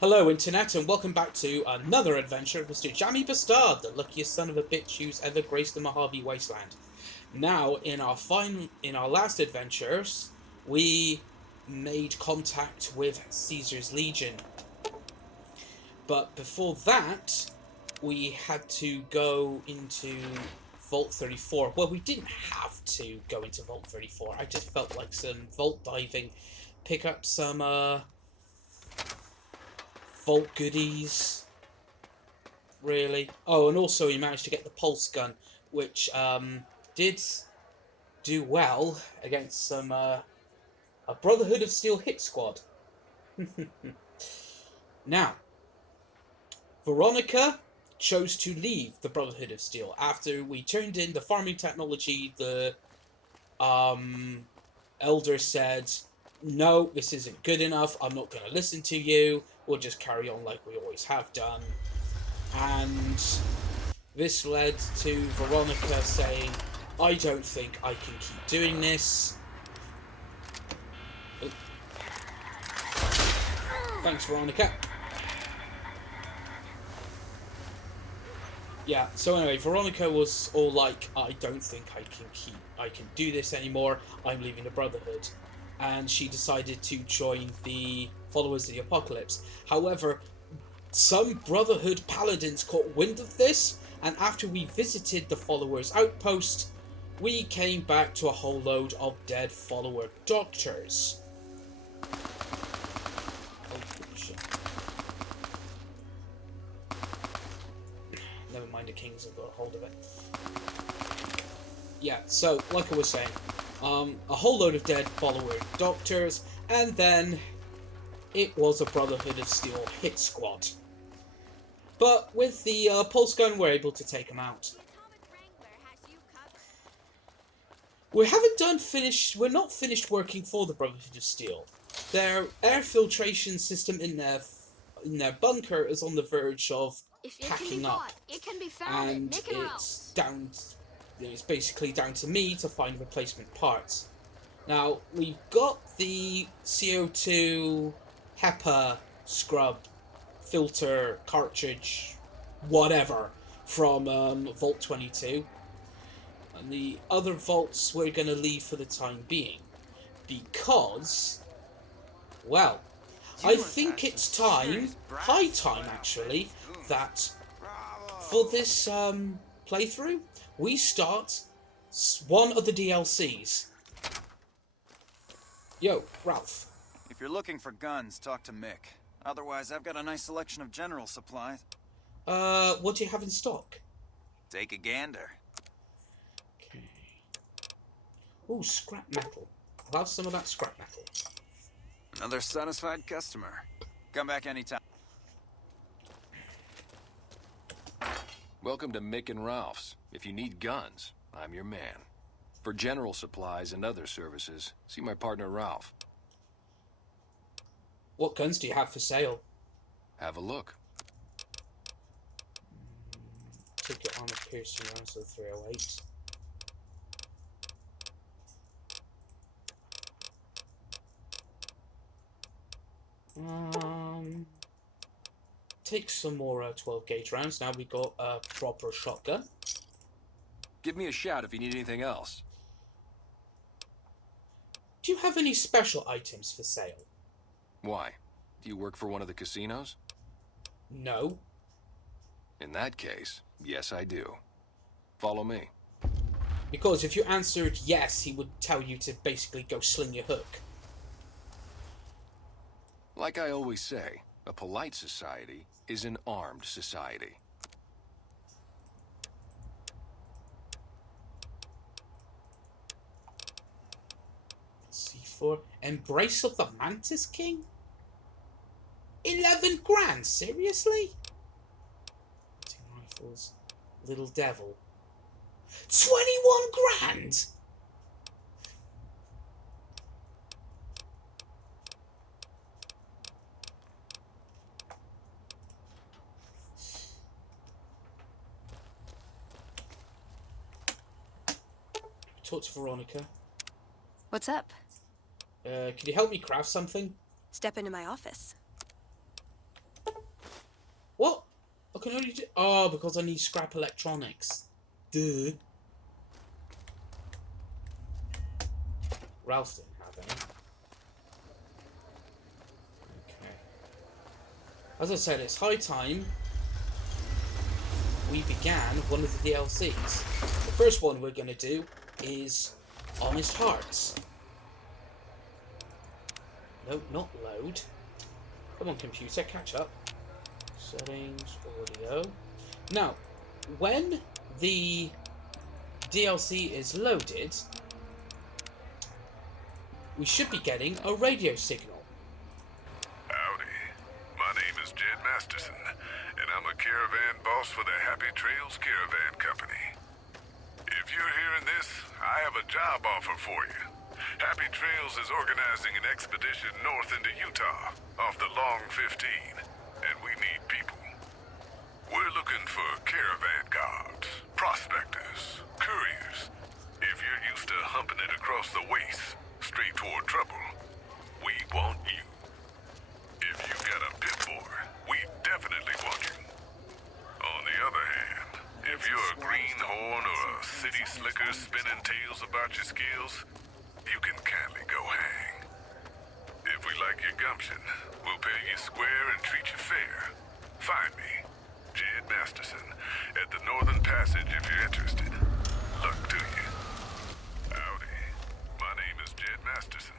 Hello Internet and welcome back to another adventure of Mr. Jammy B'Stard, the luckiest son of a bitch who's ever graced the Mojave Wasteland. Now, in our last adventures, we made contact with Caesar's Legion. But before that, we had to go into Vault 34. Well, we didn't have to go into Vault 34. I just felt like some vault diving, pick up some vault goodies, really. Oh, and also he managed to get the pulse gun, which did do well against some a Brotherhood of Steel hit squad. Now, Veronica chose to leave the Brotherhood of Steel after we turned in the farming technology. The elder said, "No, this isn't good enough. I'm not going to listen to you. We'll just carry on like we always have done." And this led to Veronica saying, "I don't think I can keep doing this." Oh. Thanks, Veronica. Yeah, so anyway, Veronica was all like, "I don't think I can do this anymore. I'm leaving the Brotherhood." And she decided to join the Followers of the Apocalypse. However, some Brotherhood paladins caught wind of this, and after we visited the Followers' outpost, we came back to a whole load of dead follower doctors. Oh, shit. Never mind, the kings have got a hold of it. Yeah, so, like I was saying, a whole load of dead follower doctors, and then it was a Brotherhood of Steel hit squad. But with the pulse gun, we're able to take them out. We're not finished working for the Brotherhood of Steel. Their air filtration system in their bunker is on the verge of packing up, and it's basically down to me to find replacement parts. Now, we've got the CO2 HEPA scrub filter cartridge, whatever, from Vault 22. And the other vaults we're going to leave for the time being. Because, well, I think it's high time actually, that for this playthrough, we start one of the DLCs. Yo, Ralph. If you're looking for guns, talk to Mick. Otherwise, I've got a nice selection of general supplies. What do you have in stock? Take a gander. Okay. Ooh, scrap metal. I'll have some of that scrap metal. Another satisfied customer. Come back anytime. Welcome to Mick and Ralph's. If you need guns, I'm your man. For general supplies and other services, see my partner Ralph. What guns do you have for sale? Have a look. Take your armor piercing rounds to 308. Take some more 12 gauge rounds. Now we've got a proper shotgun. Give me a shout if you need anything else. Do you have any special items for sale? Why? Do you work for one of the casinos? No. In that case, yes I do. Follow me. Because if you answered yes, he would tell you to basically go sling your hook. Like I always say, a polite society is an armed society. C4. Embrace of the Mantis King? 11 grand? Seriously? Rifles. Little Devil. 21 grand? Talk to Veronica. What's up? Can you help me craft something? Step into my office. What? I can only do... Oh, because I need scrap electronics. Duh. Ralph didn't have any. Okay. As I said, it's high time we began one of the DLCs. The first one we're going to do is Honest Hearts. No, not load. Come on, computer, catch up. Settings, audio. Now, when the DLC is loaded, we should be getting a radio signal. Howdy. My name is Jed Masterson, and I'm a caravan boss for the Happy Trails Caravan Company. If you're hearing this, I have a job offer for you. Happy Trails is organizing an expedition north into Utah, off the Long 15, and we need people. We're looking for caravan guards, prospectors, couriers. If you're used to humping it across the waste, straight toward trouble, we want you. If you've got a pit boy, we definitely want you. On the other hand, if you're a greenhorn or a city slicker spinning tales about your skills, you can kindly go hang. If we like your gumption, we'll pay you square and treat you fair. Find me, Jed Masterson, at the Northern Passage if you're interested. Luck to you. Howdy. My name is Jed Masterson.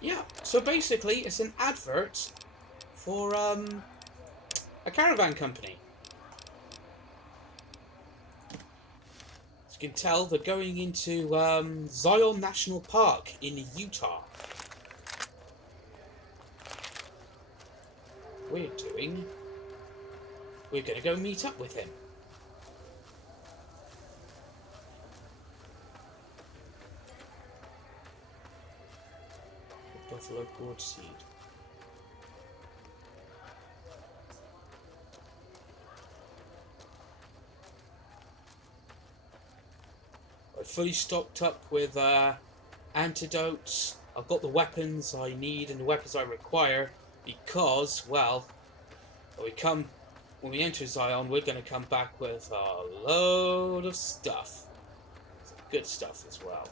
Yeah, so basically it's an advert for a caravan company. As you can tell, they're going into Zion National Park in Utah. We're going to go meet up with him. Buffalo gourd seed. I'm fully stocked up with antidotes. I've got the weapons I need and the weapons I require because, well, when we enter Zion, we're going to come back with a load of stuff. Some good stuff as well.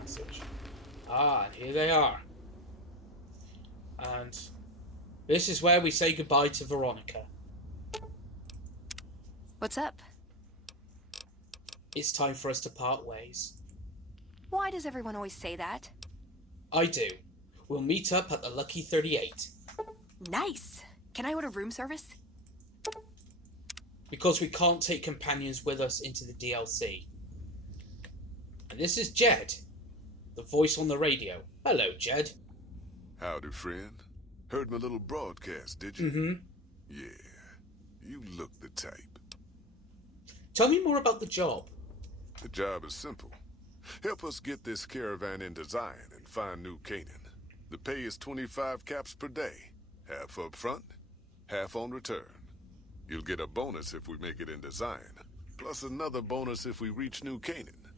Passage. Ah, and here they are. And this is where we say goodbye to Veronica. What's up? It's time for us to part ways. Why does everyone always say that? I do. We'll meet up at the Lucky 38. Nice! Can I order room service? Because we can't take companions with us into the DLC. And this is Jed, the voice on the radio. Hello, Jed. Howdy, friend. Heard my little broadcast, did you? Mm-hmm. Yeah, you look the type. Tell me more about the job. The job is simple. Help us get this caravan into Zion and find New Canaan. The pay is 25 caps per day. Half up front, half on return. You'll get a bonus if we make it into Zion, plus another bonus if we reach New Canaan.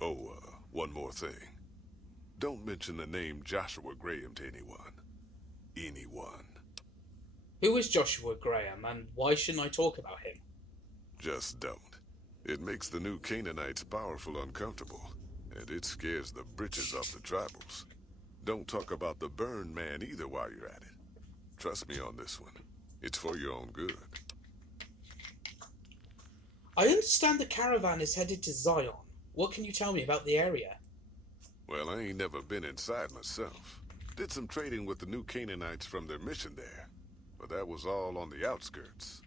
Oh, one more thing. Don't mention the name Joshua Graham to anyone. Anyone. Who is Joshua Graham, and why shouldn't I talk about him? Just don't. It makes the new Canaanites powerful uncomfortable, and it scares the britches off the tribals. Don't talk about the burn man either while you're at it. Trust me on this one. It's for your own good. I understand the caravan is headed to Zion. What can you tell me about the area? Well, I ain't never been inside myself. Did some trading with the new Canaanites from their mission there, but that was all on the outskirts.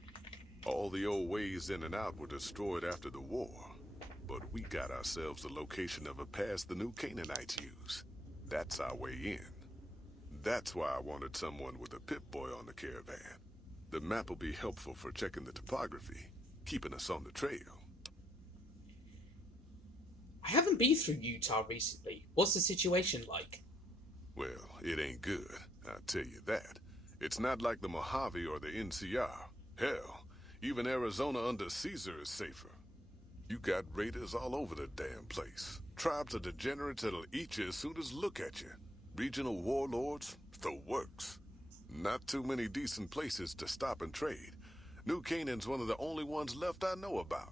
All the old ways in and out were destroyed after the war, but we got ourselves the location of a pass the new Canaanites use. That's our way in. That's why I wanted someone with a Pip-Boy on the caravan. The map will be helpful for checking the topography, keeping us on the trail. I haven't been through Utah recently. What's the situation like? Well, it ain't good, I'll tell you that. It's not like the Mojave or the NCR. Hell, even Arizona under Caesar is safer. You got raiders all over the damn place. Tribes of degenerates that'll eat you as soon as look at you. Regional warlords, the works. Not too many decent places to stop and trade. New Canaan's one of the only ones left I know about.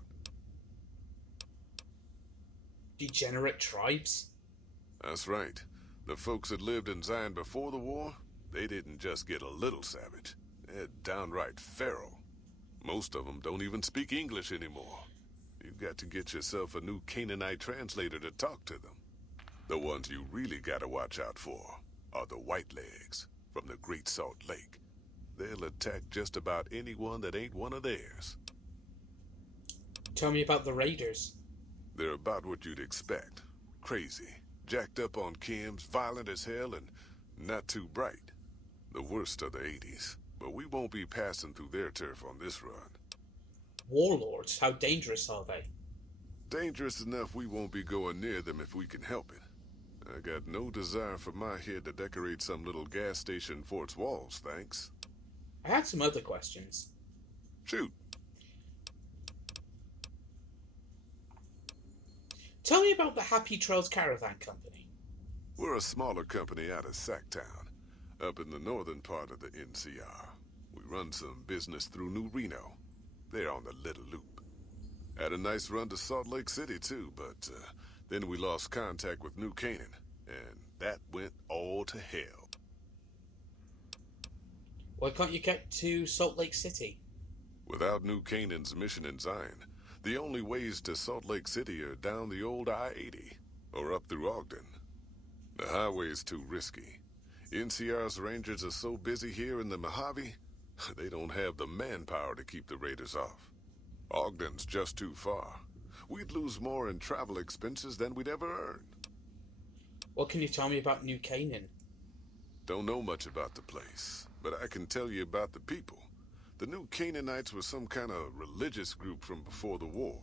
Degenerate tribes? That's right. The folks that lived in Zion before the war, they didn't just get a little savage. They're downright feral. Most of them don't even speak English anymore. You've got to get yourself a new Canaanite translator to talk to them. The ones you really gotta watch out for are the Whitelegs from the Great Salt Lake. They'll attack just about anyone that ain't one of theirs. Tell me about the raiders. They're about what you'd expect. Crazy, jacked up on chems, violent as hell, and not too bright. The worst of the 80s, but we won't be passing through their turf on this run. Warlords? How dangerous are they? Dangerous enough we won't be going near them if we can help it. I got no desire for my head to decorate some little gas station fort's walls, thanks. I had some other questions. Shoot. Tell me about the Happy Trails Caravan Company. We're a smaller company out of Sacktown, up in the northern part of the NCR. We run some business through New Reno. They're on the Little Loop. Had a nice run to Salt Lake City, too, but then we lost contact with New Canaan, and that went all to hell. Why can't you get to Salt Lake City? Without New Canaan's mission in Zion, the only ways to Salt Lake City are down the old I-80, or up through Ogden. The highway's too risky. NCR's rangers are so busy here in the Mojave, they don't have the manpower to keep the raiders off. Ogden's just too far. We'd lose more in travel expenses than we'd ever earn. What can you tell me about New Canaan? Don't know much about the place, but I can tell you about the people. The New Canaanites were some kind of religious group from before the war.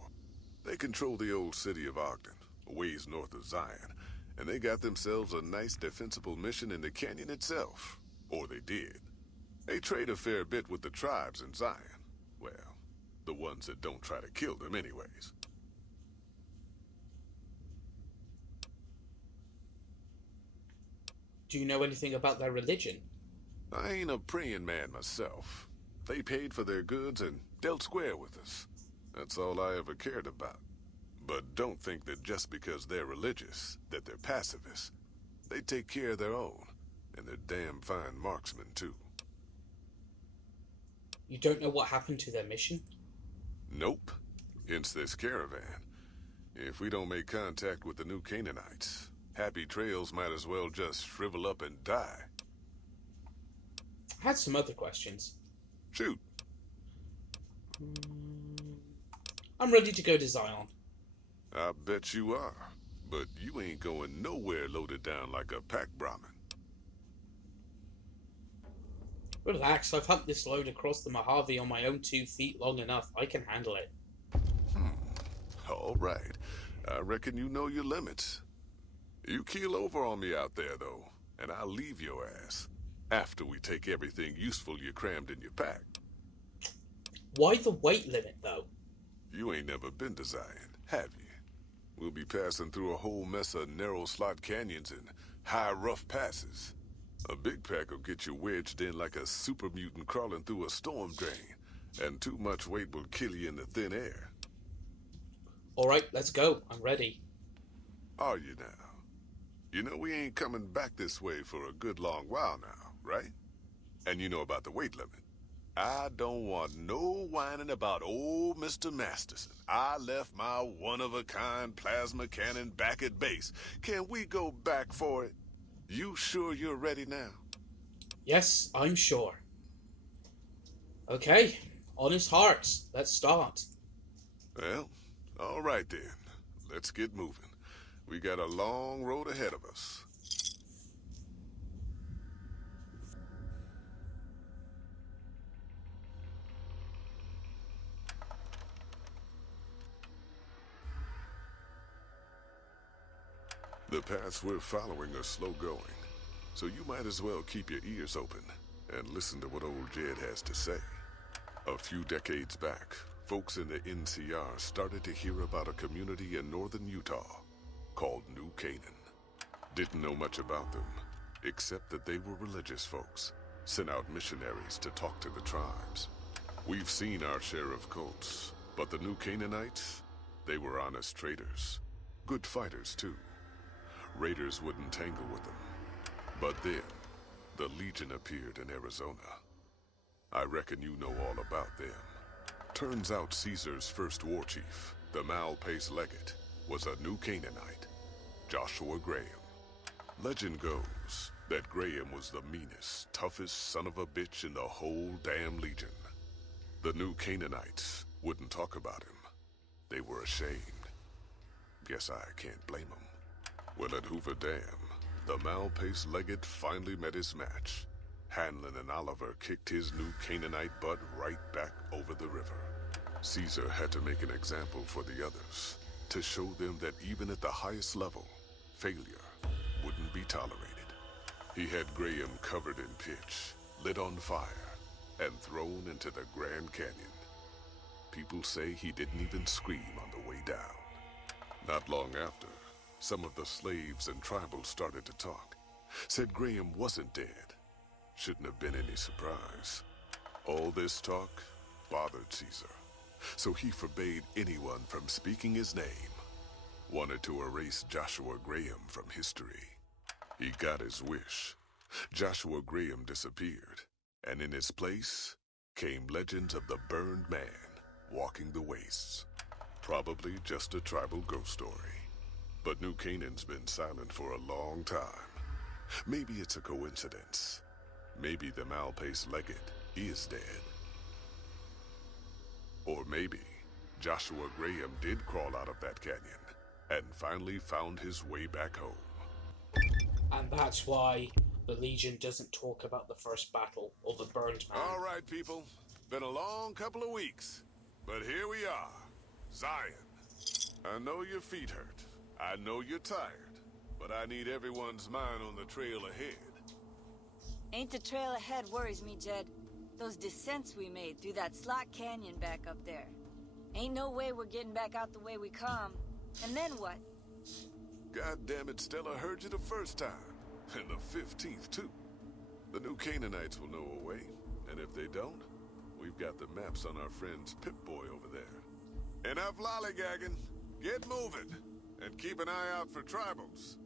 They control the old city of Ogden, a ways north of Zion, and they got themselves a nice defensible mission in the canyon itself. Or they did. They trade a fair bit with the tribes in Zion. Well, the ones that don't try to kill them anyways. Do you know anything about their religion? I ain't a praying man myself. They paid for their goods and dealt square with us. That's all I ever cared about. But don't think that just because they're religious, that they're pacifists. They take care of their own, and they're damn fine marksmen, too. You don't know what happened to their mission? Nope. Hence this caravan. If we don't make contact with the New Canaanites, Happy Trails might as well just shrivel up and die. I had some other questions. Shoot. I'm ready to go to Zion. I bet you are. But you ain't going nowhere loaded down like a pack Brahmin. Relax, I've humped this load across the Mojave on my own 2 feet long enough. I can handle it. All right. I reckon you know your limits. You keel over on me out there, though, and I'll leave your ass. After we take everything useful you crammed in your pack. Why the weight limit, though? You ain't never been to Zion, have you? We'll be passing through a whole mess of narrow slot canyons and high rough passes. A big pack will get you wedged in like a super mutant crawling through a storm drain, and too much weight will kill you in the thin air. Alright, let's go. I'm ready. Are you now? You know we ain't coming back this way for a good long while now, right? And you know about the weight limit. I don't want no whining about old Mr. Masterson. I left my one-of-a-kind plasma cannon back at base. Can we go back for it? You sure you're ready now? Yes, I'm sure. Okay, honest hearts. Let's start. Well, all right then. Let's get moving. We got a long road ahead of us. The paths we're following are slow going, so you might as well keep your ears open and listen to what old Jed has to say. A few decades back, folks in the NCR started to hear about a community in northern Utah called New Canaan. Didn't know much about them, except that they were religious folks, sent out missionaries to talk to the tribes. We've seen our share of cults, but the New Canaanites, they were honest traders. Good fighters, too. Raiders wouldn't tangle with them. But then, the Legion appeared in Arizona. I reckon you know all about them. Turns out Caesar's first war chief, the Malpace Legate, was a New Canaanite, Joshua Graham. Legend goes that Graham was the meanest, toughest son of a bitch in the whole damn Legion. The New Canaanites wouldn't talk about him. They were ashamed. Guess I can't blame them. Well, at Hoover Dam, the Malpace Legate finally met his match. Hanlon and Oliver kicked his New Canaanite butt right back over the river. Caesar had to make an example for the others, to show them that even at the highest level, failure wouldn't be tolerated. He had Graham covered in pitch, lit on fire, and thrown into the Grand Canyon. People say he didn't even scream on the way down. Not long after, some of the slaves and tribals started to talk. Said Graham wasn't dead. Shouldn't have been any surprise. All this talk bothered Caesar, so he forbade anyone from speaking his name. Wanted to erase Joshua Graham from history. He got his wish. Joshua Graham disappeared, and in his place came legends of the burned man walking the wastes. Probably just a tribal ghost story. But New Canaan's been silent for a long time. Maybe it's a coincidence. Maybe the Malpace Legate is dead. Or maybe Joshua Graham did crawl out of that canyon and finally found his way back home. And that's why the Legion doesn't talk about the first battle or the burned man. All right, people. Been a long couple of weeks. But here we are. Zion. I know your feet hurt. I know you're tired. But I need everyone's mind on the trail ahead. Ain't the trail ahead worries me, Jed. Those descents we made through that slot canyon back up there. Ain't no way we're getting back out the way we come. And then what? God damn it, Stella heard you the first time. And the 15th, too. The New Canaanites will know a way. And if they don't, we've got the maps on our friend's Pip-Boy over there. Enough lollygagging. Get moving. And keep an eye out for tribals.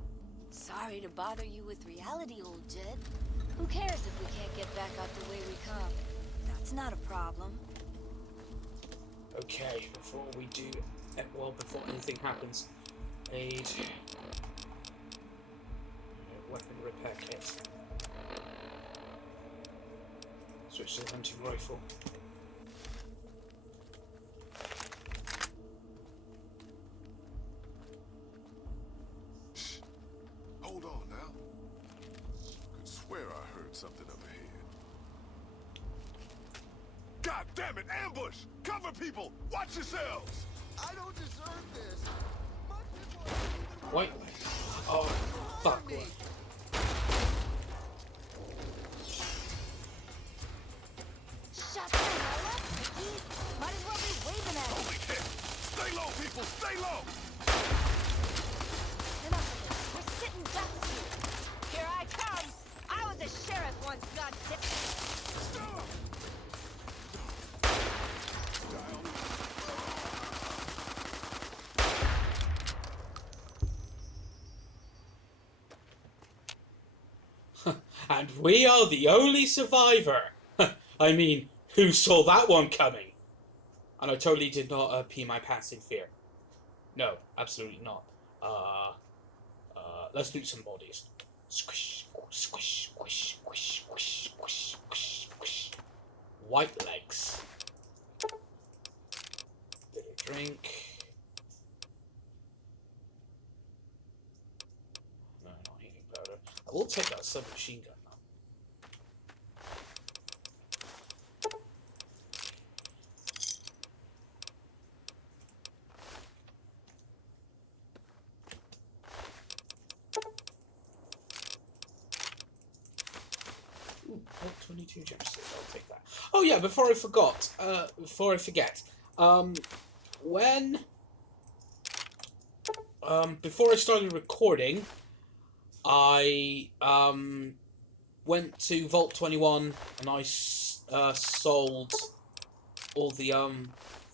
Sorry to bother you with reality, old Jed. Who cares if we can't get back out the way we come? That's not a problem. Okay, before we do, well, before anything happens, aid, weapon repair kit, switch to the hunting rifle. Shh. Hold on now. Could swear I heard something up ahead. God damn it! Ambush! Cover people! Watch yourselves! I don't deserve this. Wait. Oh, fuck. Shut the hell up, Mickey! Might as well be waving at us. Holy shit! Stay low, people! Stay low! Enough of this. We're sitting ducks here. Here I come. I was a sheriff once, goddammit. Stop! And we are the only survivor. I mean, who saw that one coming? And I totally did not pee my pants in fear. No, absolutely not. Let's loot some bodies. Squish, squish, squish, squish, squish, squish, squish, squish. White legs. Bit of drink. No, not heating powder. I will take that submachine gun now. Ooh, 22 gemstones, I'll take that. Oh yeah, before I forget, when before I started recording, I went to Vault 21 and I sold all the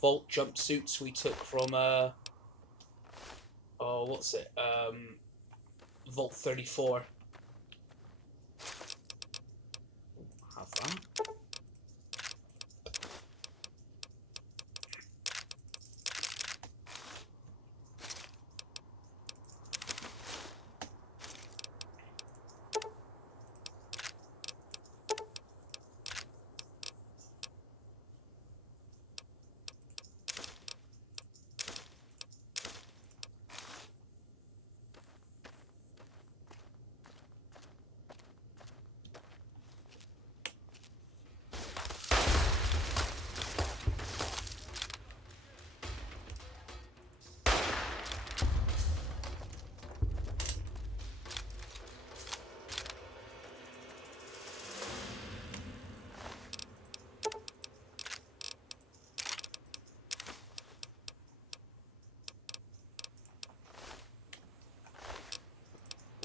Vault jumpsuits we took from what's it? Vault 34. Have that.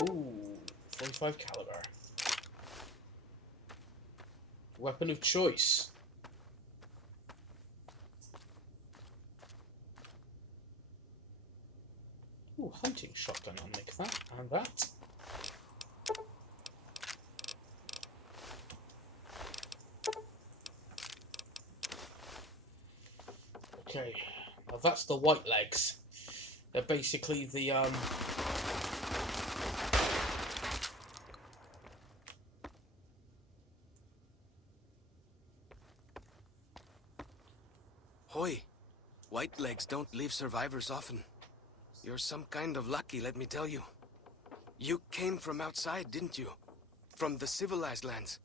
Ooh, 45 caliber. Weapon of choice. Ooh, hunting shotgun. I'll make that and that. Okay, now that's the white legs. They're basically the Hoy, white legs don't leave survivors often. You're some kind of lucky, let me tell you. You came from outside, didn't you? From the civilized lands.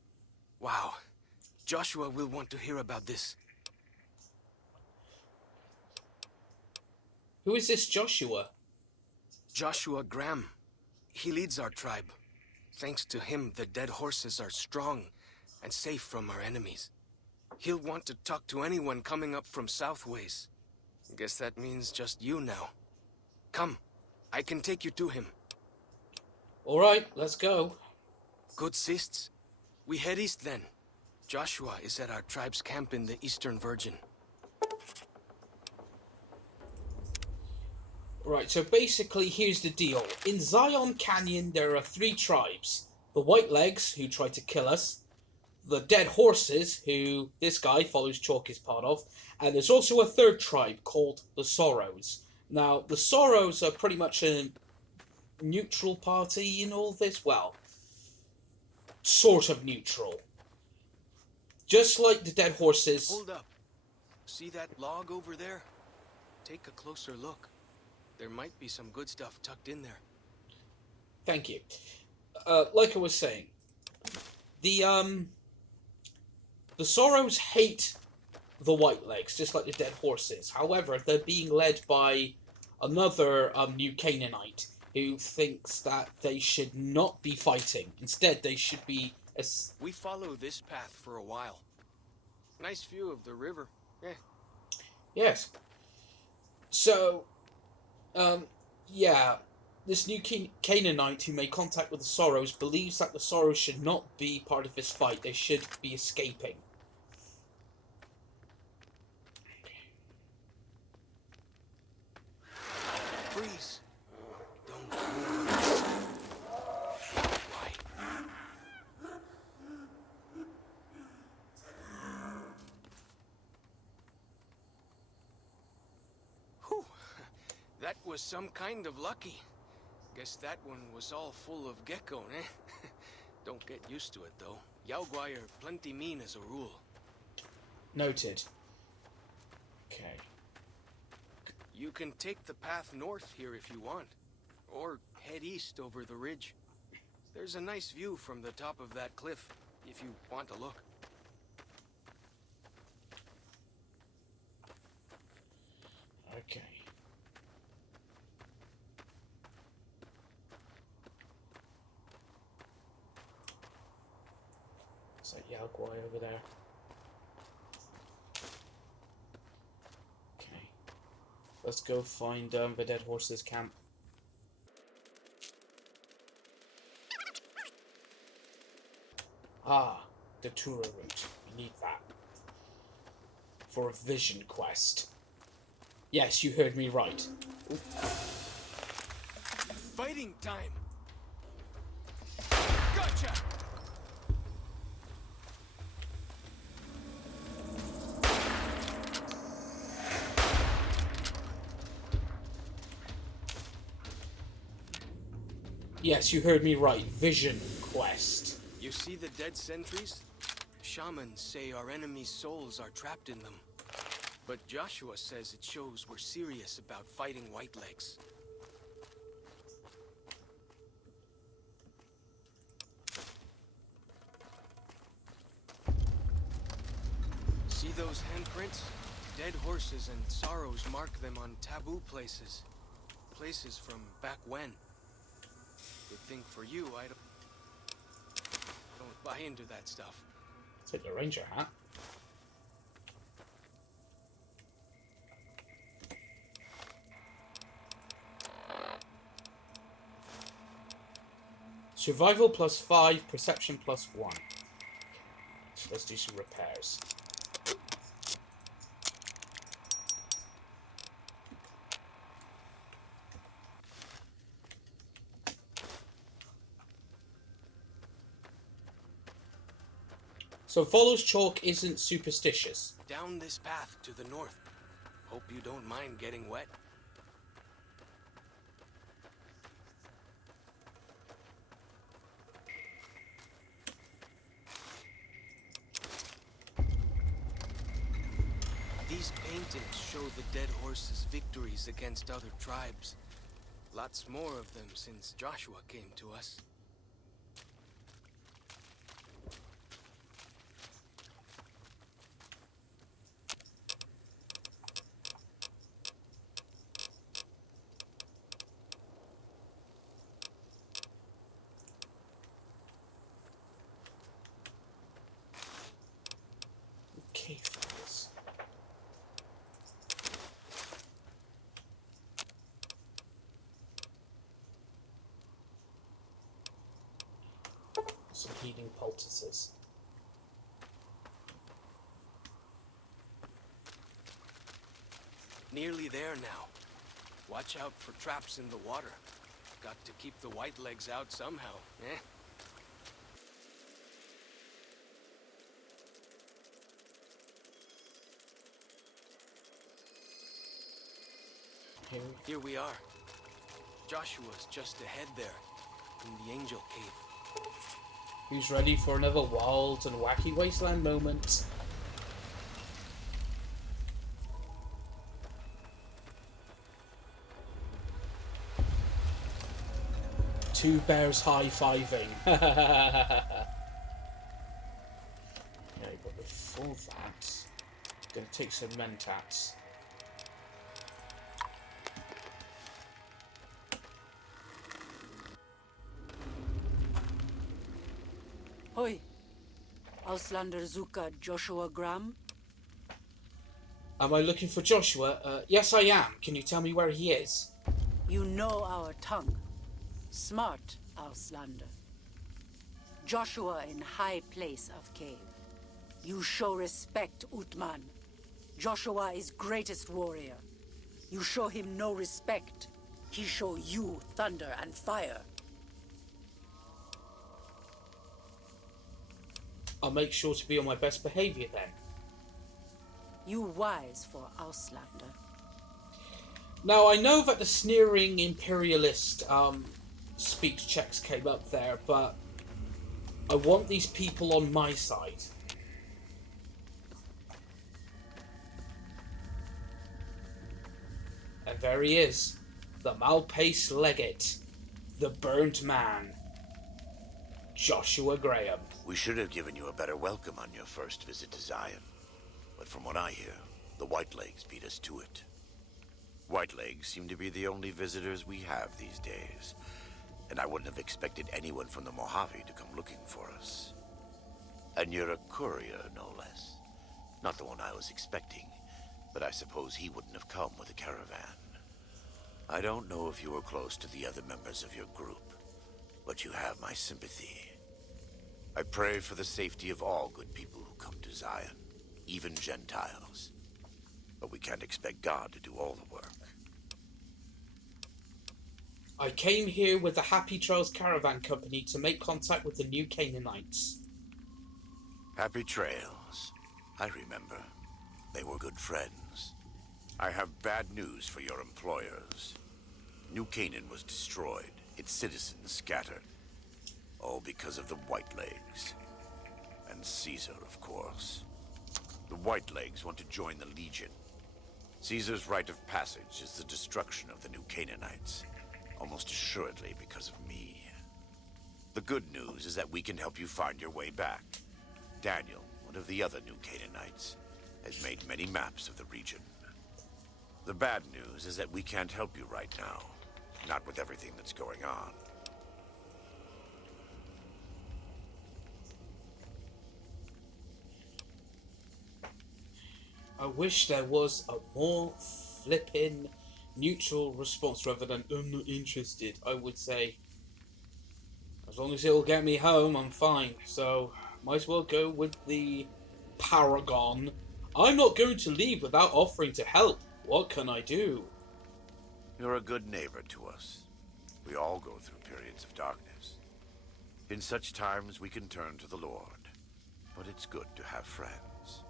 Wow. Joshua will want to hear about this. Who is this Joshua? Joshua Graham. He leads our tribe. Thanks to him, the dead horses are strong and safe from our enemies. He'll want to talk to anyone coming up from Southways. Guess that means just you now. Come, I can take you to him. Alright, let's go. Good sists. We head east then. Joshua is at our tribe's camp in the Eastern Virgin. Right, so basically here's the deal. In Zion Canyon there are 3 tribes. The White Legs, who try to kill us. The Dead Horses, who this guy, Follows Chalk, is part of. And there's also a 3rd tribe called the Sorrows. Now, the Sorrows are pretty much a neutral party in all this. Well, sort of neutral. Just like the Dead Horses. Hold up. See that log over there? Take a closer look. There might be some good stuff tucked in there. Thank you. Like I was saying, the Sorrows hate the White Legs, just like the Dead Horses. However, they're being led by another new Canaanite who thinks that they should not be fighting. Instead, they should be... We follow this path for a while. Nice view of the river. Eh. Yes. So, yeah, this new Canaanite who made contact with the Sorrows believes that the Sorrows should not be part of this fight. They should be escaping. Freeze. Don't move. Why? Whew. That was some kind of lucky. Guess that one was all full of gecko, eh? Don't get used to it, though. Yaoguai are plenty mean as a rule. Noted. Okay. You can take the path north here if you want, or head east over the ridge. There's a nice view from the top of that cliff, if you want to look. Okay. Is that Yaoguai over there? Let's go find the Dead Horses camp. Ah, the Tura route. We need that. For a vision quest. Yes, you heard me right. Ooh. Fighting time! Gotcha! Yes, you heard me right. Vision quest. You see the dead sentries? Shamans say our enemies' souls are trapped in them. But Joshua says it shows we're serious about fighting Whitelegs. See those handprints? Dead horses and sorrows mark them on taboo places. Places from back when. Good thing for you, I don't buy into that stuff. Take the ranger hat. Survival +5, perception +1. So let's do some repairs. So follows chalk isn't superstitious. Down this path to the north. Hope you don't mind getting wet. These paintings show the dead horses' victories against other tribes. Lots more of them since Joshua came to us. Okay, fellas. Some healing poultices. Nearly there now. Watch out for traps in the water. Got to keep the Whitelegs out somehow, eh? Here we are. Joshua's just ahead there, in the Angel Cave. Who's ready for another wild and wacky wasteland moment? Two bears high-fiving. Yeah, but before that, I'm gonna take some mentats. Hoi. Auslander Zuka Joshua Graham? Am I looking for Joshua? Yes, I am. Can you tell me where he is? You know our tongue. Smart, Auslander. Joshua in high place of cave. You show respect, Utman. Joshua is greatest warrior. You show him no respect. He show you thunder and fire. I'll make sure to be on my best behavior then. You wise for Auslander. Now, I know that the sneering imperialist speech checks came up there, but I want these people on my side. And there he is, the Malpace Legate, the burnt man, Joshua Graham. We should have given you a better welcome on your first visit to Zion. But from what I hear, the Whitelegs beat us to it. Whitelegs seem to be the only visitors we have these days. And I wouldn't have expected anyone from the Mojave to come looking for us. And you're a courier, no less. Not the one I was expecting, but I suppose he wouldn't have come with a caravan. I don't know if you were close to the other members of your group, but you have my sympathy. I pray for the safety of all good people who come to Zion, even Gentiles. But we can't expect God to do all the work. I came here with the Happy Trails Caravan Company to make contact with the new Canaanites. Happy Trails. I remember. They were good friends. I have bad news for your employers. New Canaan was destroyed, its citizens scattered. All because of the Whitelegs. And Caesar, of course. The Whitelegs want to join the Legion. Caesar's rite of passage is the destruction of the new Canaanites. Almost assuredly because of me. The good news is that we can help you find your way back. Daniel, one of the other new Canaanites, has made many maps of the region. The bad news is that we can't help you right now. Not with everything that's going on. I wish there was a more flippin' neutral response rather than I'm not interested. I would say, as long as it'll get me home, I'm fine. So, might as well go with the Paragon. I'm not going to leave without offering to help. What can I do? You're a good neighbor to us. We all go through periods of darkness. In such times, we can turn to the Lord. But it's good to have friends.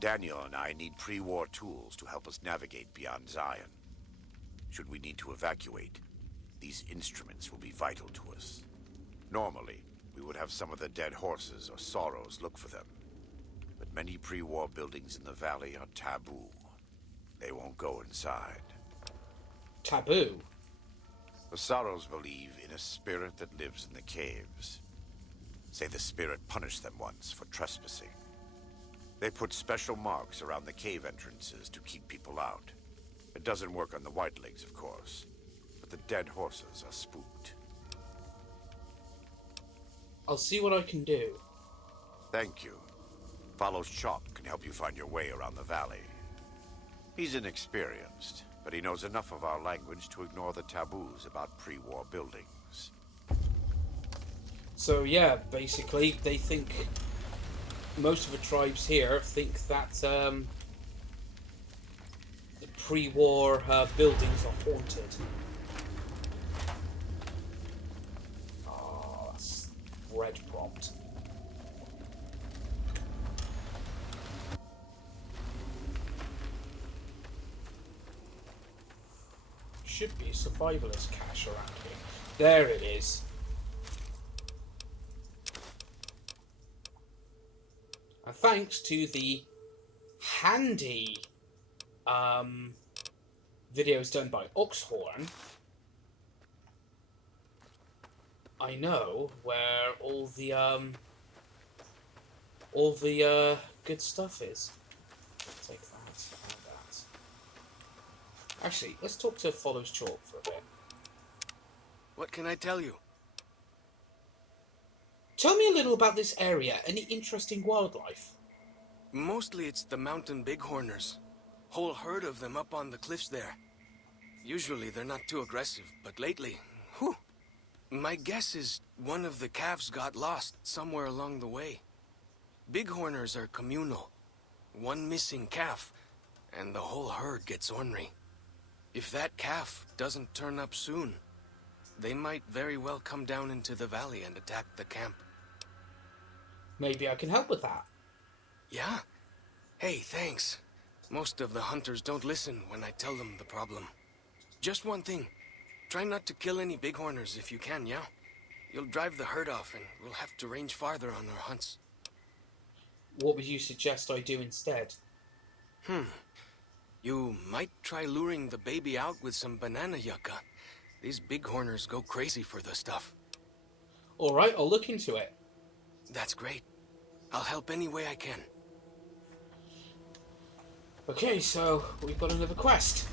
Daniel and I need pre-war tools to help us navigate beyond Zion. Should we need to evacuate, these instruments will be vital to us. Normally, we would have some of the dead horses or sorrows look for them. But many pre-war buildings in the valley are taboo. They won't go inside. Taboo? The sorrows believe in a spirit that lives in the caves. Say the spirit punished them once for trespassing. They put special marks around the cave entrances to keep people out. It doesn't work on the Whitelegs, of course, but the dead horses are spooked. I'll see what I can do. Thank you. Follows Chop can help you find your way around the valley. He's inexperienced, but he knows enough of our language to ignore the taboos about pre-war buildings. So yeah, basically, they think... most of the tribes here think that the pre-war buildings are haunted. Oh, that's red prompt. Should be a survivalist cache around here. There it is. And thanks to the handy videos done by Oxhorn, I know where all the good stuff is. Take that and that. Actually, let's talk to Follows Chalk for a bit. What can I tell you? Tell me a little about this area. Any interesting wildlife? Mostly it's the mountain bighorners. Whole herd of them up on the cliffs there. Usually they're not too aggressive, but lately, whew. My guess is one of the calves got lost somewhere along the way. Bighorners are communal. One missing calf, and the whole herd gets ornery. If that calf doesn't turn up soon, they might very well come down into the valley and attack the camp. Maybe I can help with that. Yeah? Hey, thanks. Most of the hunters don't listen when I tell them the problem. Just one thing. Try not to kill any bighorners if you can, yeah? You'll drive the herd off and we'll have to range farther on our hunts. What would you suggest I do instead? You might try luring the baby out with some banana yucca. These bighorners go crazy for the stuff. Alright, I'll look into it. That's great. I'll help any way I can. Okay, so we've got another quest.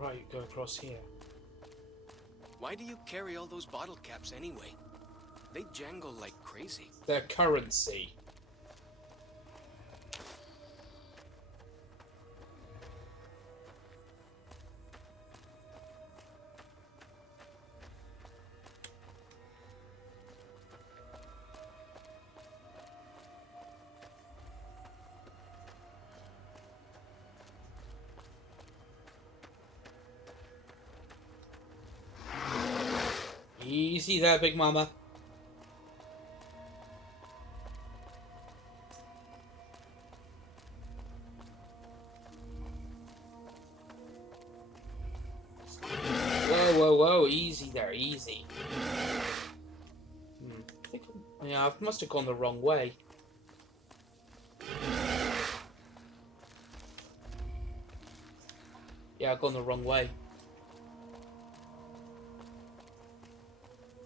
right, go across here. Why do you carry all those bottle caps anyway? They jangle like crazy. Their currency. Easy there, Big Mama. Whoa, whoa, whoa. Easy there, easy. Yeah, I must have gone the wrong way. Yeah, I've gone the wrong way.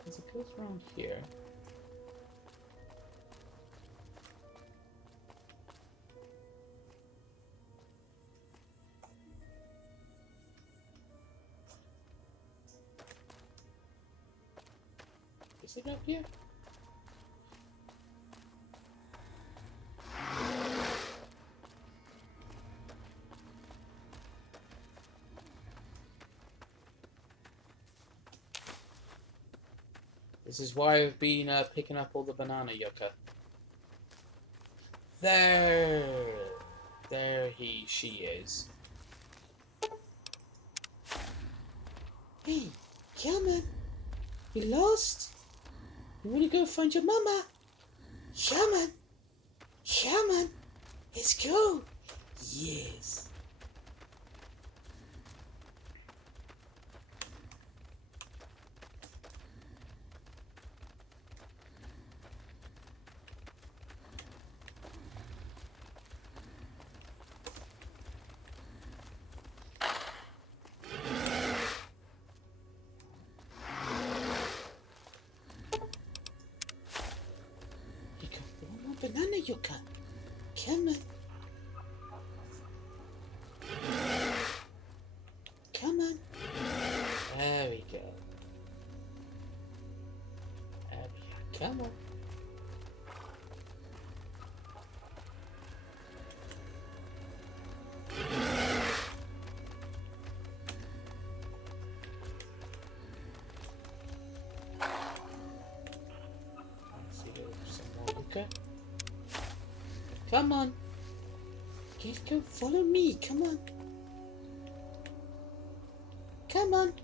As it goes around here. Is it up here? This is why I've been picking up all the banana yucca. There she is. Hey, come on. You lost? You wanna go find your mama? Shaman! Shaman! Let's go! Yes. Banana yucca. Come on. Come on. There we go. There we go. Come on. Let's see, some more yucca. Come on. Just go follow me. Come on. Come on.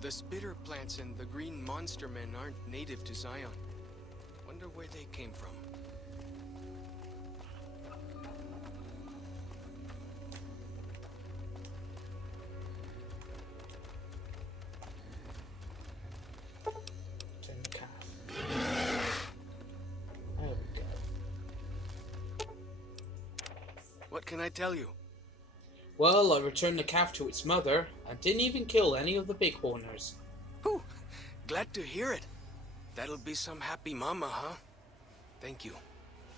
The spitter plants and the green monster men aren't native to Zion. Wonder where they came from. Turn the calf. There we go. What can I tell you? Well, I returned the calf to its mother and didn't even kill any of the bighorners. Whew, glad to hear it. That'll be some happy mama, huh? Thank you.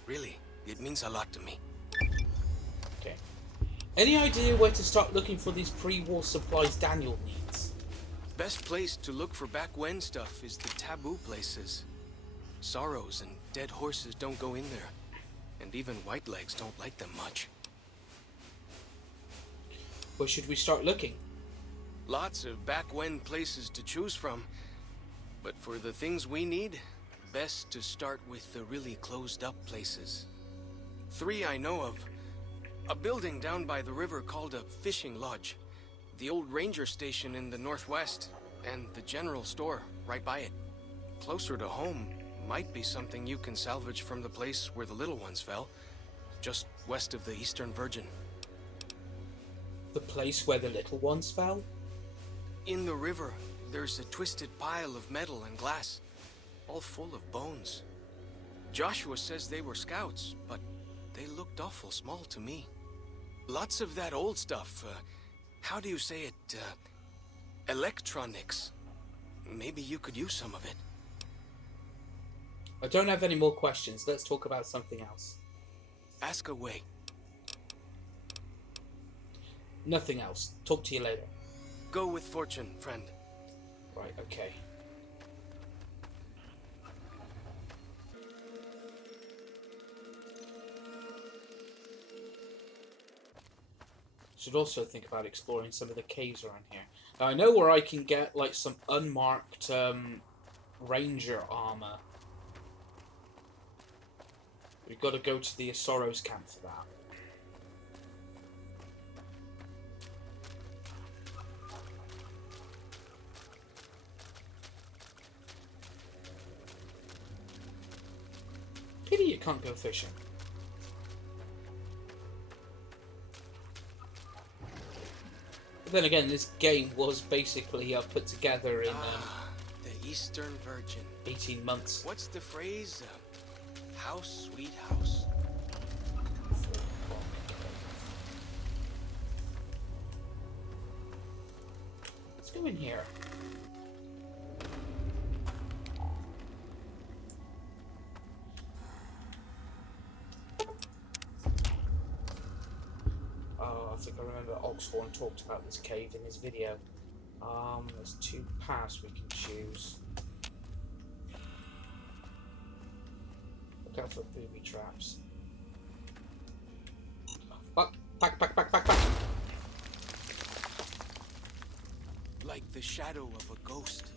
Really, it means a lot to me. Okay. Any idea where to start looking for these pre-war supplies Daniel needs? Best place to look for back when stuff is the taboo places. Sorrows and dead horses don't go in there. And even Whitelegs don't like them much. Where should we start looking? Lots of back when places to choose from. But for the things we need, best to start with the really closed up places. 3 I know of. A building down by the river called a fishing lodge. The old ranger station in the northwest. And the general store right by it. Closer to home might be something you can salvage from the place where the little ones fell. Just west of the Eastern Virgin. The place where the little ones fell? In the river, there's a twisted pile of metal and glass, all full of bones. Joshua says they were scouts, but they looked awful small to me. Lots of that old stuff, how do you say it, electronics. Maybe you could use some of it. I don't have any more questions. Let's talk about something else. Ask away. Nothing else. Talk to you later. Go with fortune, friend. Right, okay. Should also think about exploring some of the caves around here. Now, I know where I can get like some unmarked ranger armor. We've got to go to the Asoros camp for that. Pity you can't go fishing. But then again, this game was basically put together in the Eastern Virgin. 18 months. What's the phrase? House, sweet house. Let's go in here. I think I remember Oxhorn talked about this cave in his video. There's 2 paths we can choose. Look out for booby traps. Back. Like the shadow of a ghost.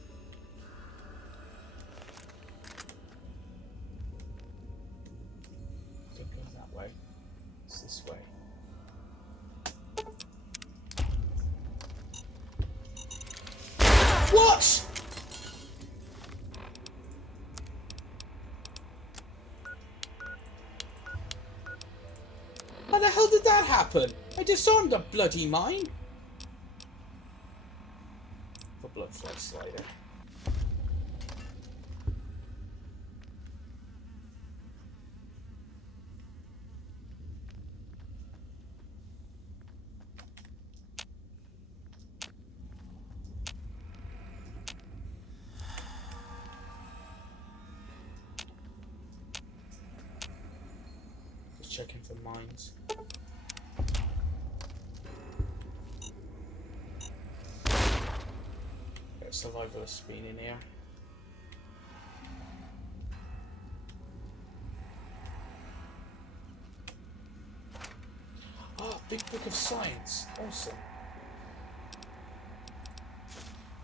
Don't go that way. It's this way. What? How the hell did that happen? I disarmed a bloody mine. The blood flow slider. Checking for mines. Got a survivalist being in here. Oh, big book of science. Awesome.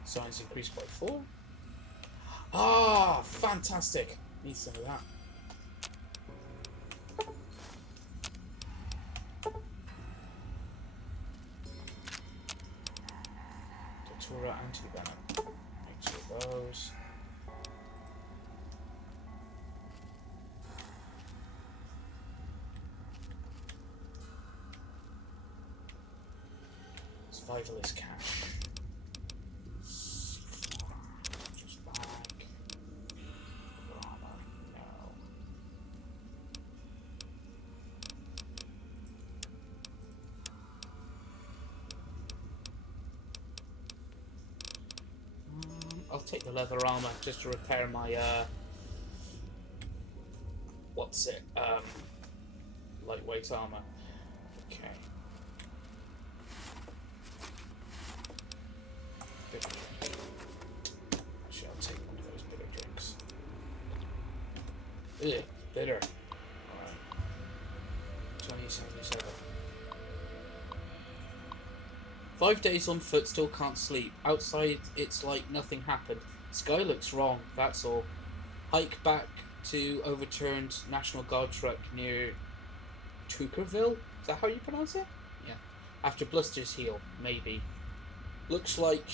Science increased by 4. Ah, fantastic. Need some of that. Anti-venom. Make 2 of those. Survivalist cash. Just bag. Armor. No. I'll take the leather armor just to repair my what's it? Lightweight armor. Okay. Bitter drink. Actually, I'll take one of those bitter drinks. Ugh, bitter. Alright. 2077. 5 days on foot, still can't sleep. Outside, it's like nothing happened. Sky looks wrong, that's all. Hike back to overturned National Guard truck near Tuckerville? Is that how you pronounce it? Yeah. After blisters heal, maybe. Looks like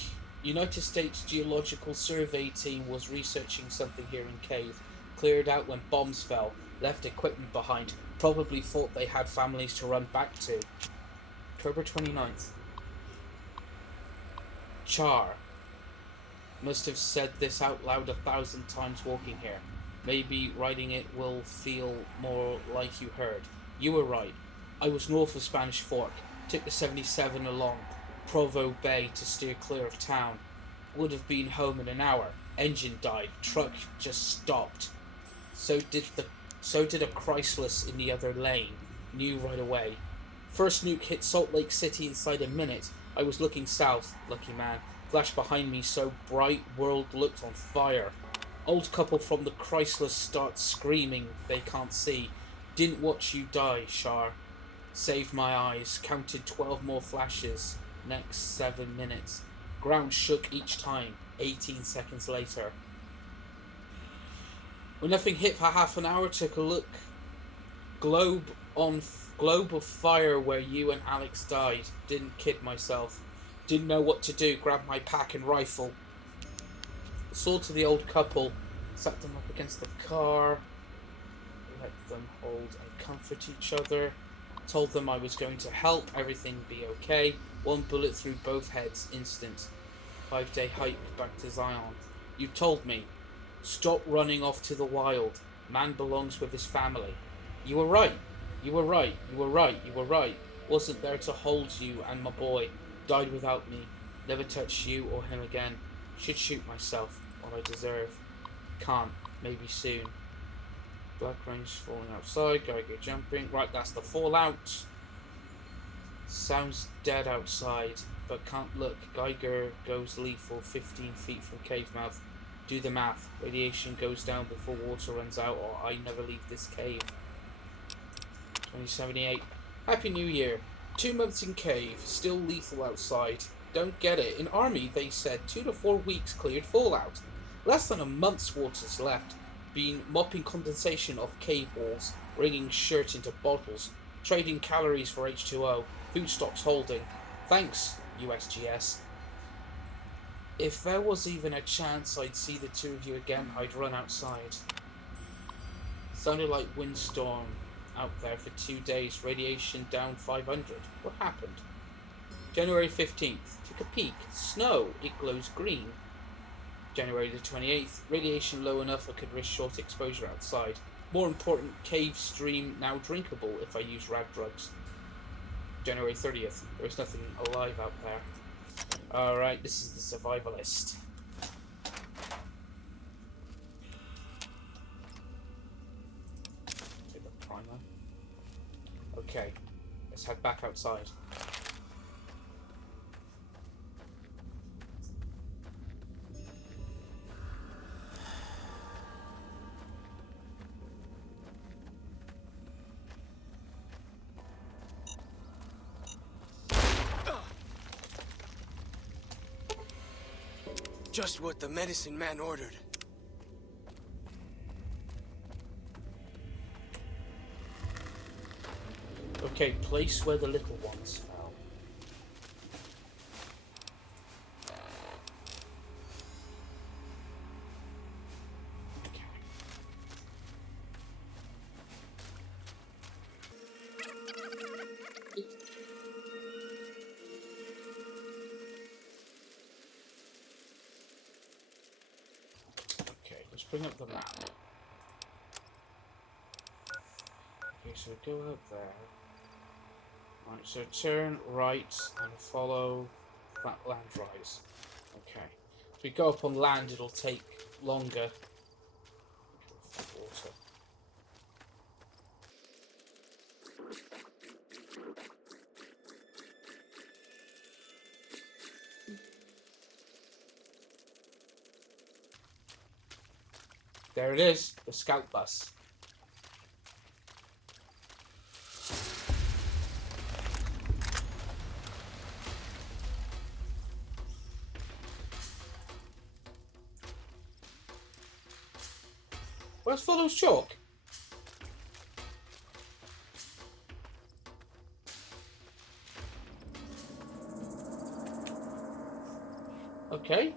United States Geological Survey team was researching something here in cave. Cleared out when bombs fell. Left equipment behind. Probably thought they had families to run back to. October 29th. Char. Must have said this out loud 1,000 times walking here. Maybe writing it will feel more like you heard. You were right. I was north of Spanish Fork. Took the 77 along Provo Bay to steer clear of town. Would have been home in an hour. Engine died. Truck just stopped. So did a Chrysalis in the other lane. Knew right away. First nuke hit Salt Lake City inside a minute. I was looking south, lucky man. Flash behind me so bright, world looked on fire. Old couple from the Chrysler start screaming they can't see. Didn't watch you die, Shar. Saved my eyes, counted 12 more flashes. Next 7 minutes. Ground shook each time. 18 seconds later. When nothing hit for half an hour, took a look. Globe of fire where you and Alex died. Didn't kid myself. Didn't know what to do. Grabbed my pack and rifle. Saw to the old couple. Sat them up against the car. Let them hold and comfort each other. Told them I was going to help. Everything be okay. 1 bullet through both heads. Instant. 5-day hike back to Zion. You told me. Stop running off to the wild. Man belongs with his family. You were right. You were right. You were right. You were right. Wasn't there to hold you and my boy. Died without me. Never touch you or him again. Should shoot myself. What I deserve. Can't. Maybe soon. Black range falling outside. Geiger jumping. Right, that's the fallout. Sounds dead outside, but can't look. Geiger goes lethal 15 feet from cave mouth. Do the math. Radiation goes down before water runs out, or I never leave this cave. 2078. Happy New Year. 2 months in cave. Still lethal outside. Don't get it. In army, they said 2 to 4 weeks cleared fallout. Less than a month's water's left. Been mopping condensation off cave walls. Wringing shirt into bottles. Trading calories for H2O. Food stocks holding. Thanks, USGS. If there was even a chance I'd see the two of you again, I'd run outside. Sounded like windstorm out there for 2 days. Radiation down 500. What happened? January 15th. Took a peek. Snow. It glows green. January the 28th. Radiation low enough I could risk short exposure outside. More important, cave stream now drinkable if I use rad drugs. January 30th. There's nothing alive out there. Alright, this is the survivalist. Take the primer. Okay, let's head back outside. Just what the medicine man ordered. Okay, place where the little ones fell. Okay. Okay, let's bring up the map. Okay, so go out there. Right, so turn right and follow that land rise. Okay. If we go up on land, it'll take longer. Water. There it is, the scout bus. Where's Follows Chalk? Okay.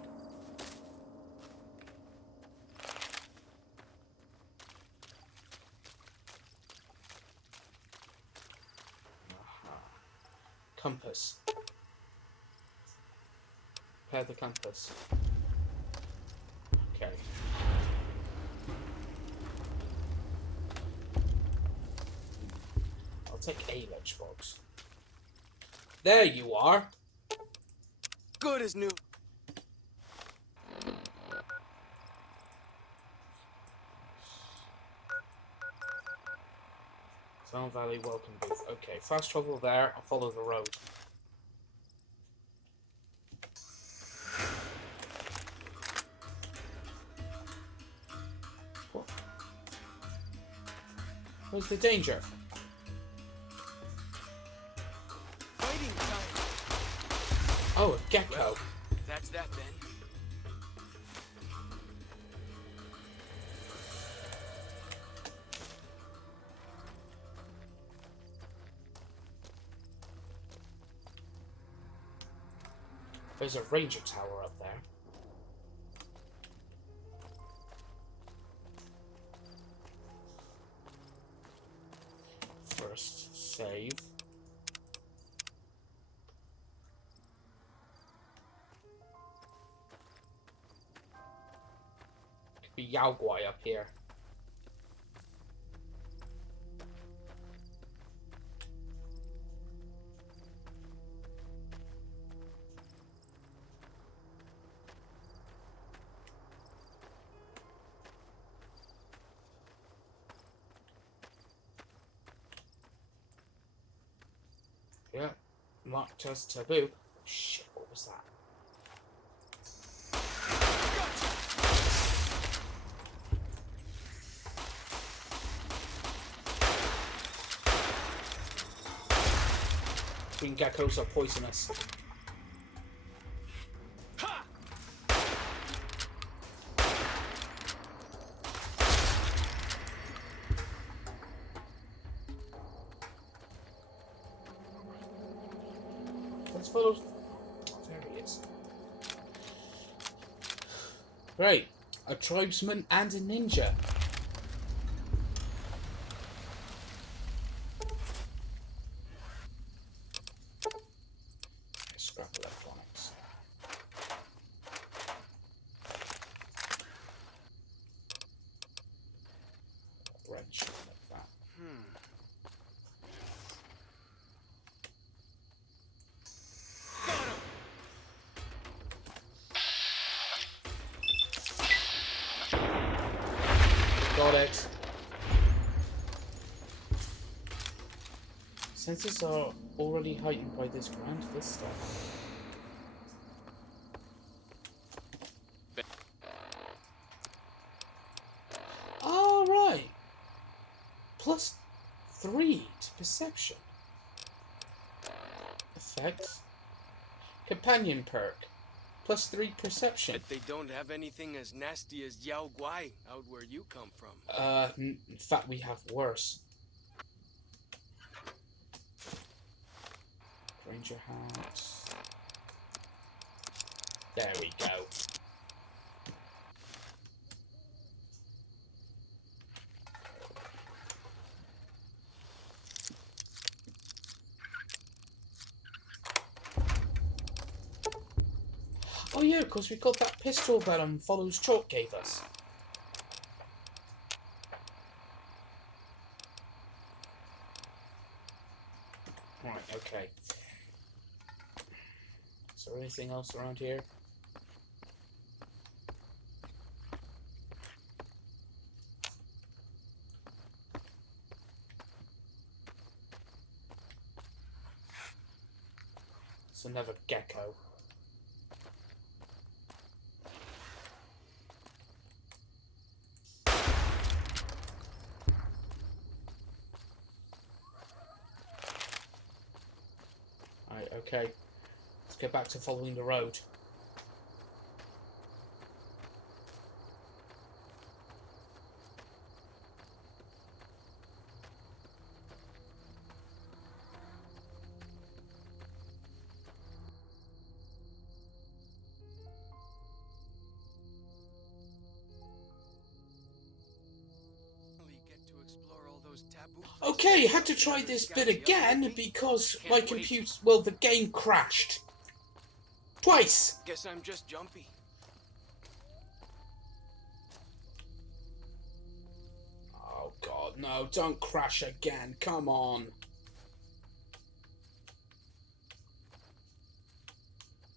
Compass. Pair the compass. Okay. I'll take a lunchbox. There you are. Good as new. Sound Valley welcome booth. Okay, fast travel there. I'll follow the road. Where's the danger? Fighting time. Oh, a gecko. Well, that's that then. There's a ranger tower up there. First save. Could be Yao Guai up here. Yeah, marked as taboo. Shit, what was that? Green geckos are poisonous. Let's follow. Oh, there he is. Right, a tribesman and a ninja. Scrap electronics. Wrench like that. Got it. Senses are already heightened by this grand vista. All right. +3 to perception. Effects. Companion perk. +3 perception. But they don't have anything as nasty as Yao Guai out where you come from. In fact, we have worse. Ranger hat. There we go. Oh yeah, because we got that pistol that Follows Chalk gave us. Right, okay. Is there anything else around here? It's another gecko. Right, okay. Let's get back to following the road. Okay, had to try this bit again because my computer, well, the game crashed. Twice! Guess I'm just jumpy. Oh god, no, don't crash again, come on.